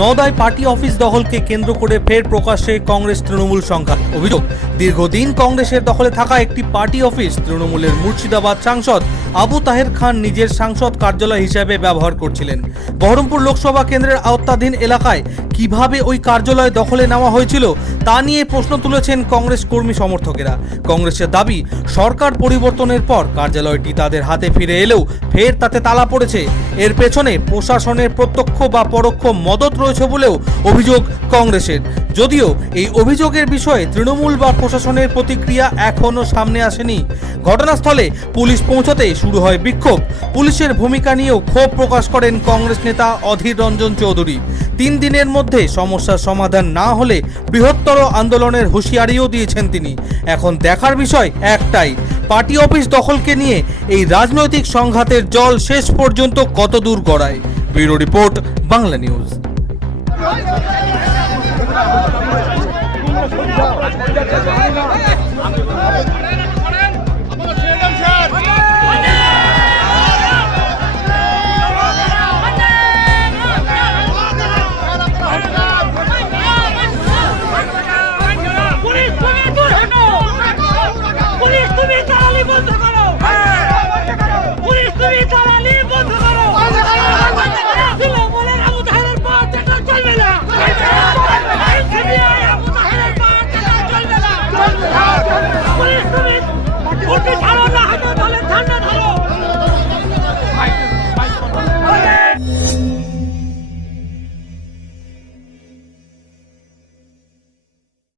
নওদায় party office দখলকে কেন্দ্র করে ফের প্রকাশ্যে কংগ্রেস তৃণমূল সংঘাত। অভিযোগ, দীর্ঘদিন কংগ্রেসের দখলে থাকা একটি পার্টি অফিস তৃণমূলের মুর্শিদাবাদ সাংসদ আবু তাহের খান নিজের সাংসদ কার্যালয় হিসেবে ব্যবহার করছিলেন। বহরমপুর লোকসভা কেন্দ্রের আওতাধীন এলাকায় কিভাবে ওই কার্যালয় দখলে নেওয়া হয়েছিল তা নিয়ে প্রশ্ন তুলেছেন কংগ্রেস কর্মী সমর্থকেরা। কংগ্রেসের দাবি, সরকার পরিবর্তনের পর কার্যালয়টি তাদের হাতে ফিরে এলেও ফের তাতে তালা পড়েছে। এর পেছনে প্রশাসনের প্রত্যক্ষ বা পরোক্ষ মদত রয়েছে বলেও অভিযোগ কংগ্রেসের। যদিও এই অভিযোগের বিষয়ে তৃণমূল বা প্রশাসনের প্রতিক্রিয়া এখনো সামনে আসেনি। ঘটনাস্থলে পুলিশ পৌঁছাতে শুরু হয় বিক্ষোভ। পুলিশের ভূমিকা নিয়েও ক্ষোভ প্রকাশ করেন কংগ্রেস নেতা অধীর রঞ্জন চৌধুরী। 3 দিনের মধ্যে সমস্যার সমাধান না হলে বৃহত্তর আন্দোলনের হুঁশিয়ারিও দিয়েছেন তিনি। এখন দেখার বিষয় একটাই, পার্টি অফিস দখলকে নিয়ে এই রাজনৈতিক সংঘাতের জল শেষ পর্যন্ত কতদূর গড়ায়। Bureau report, Bangla news.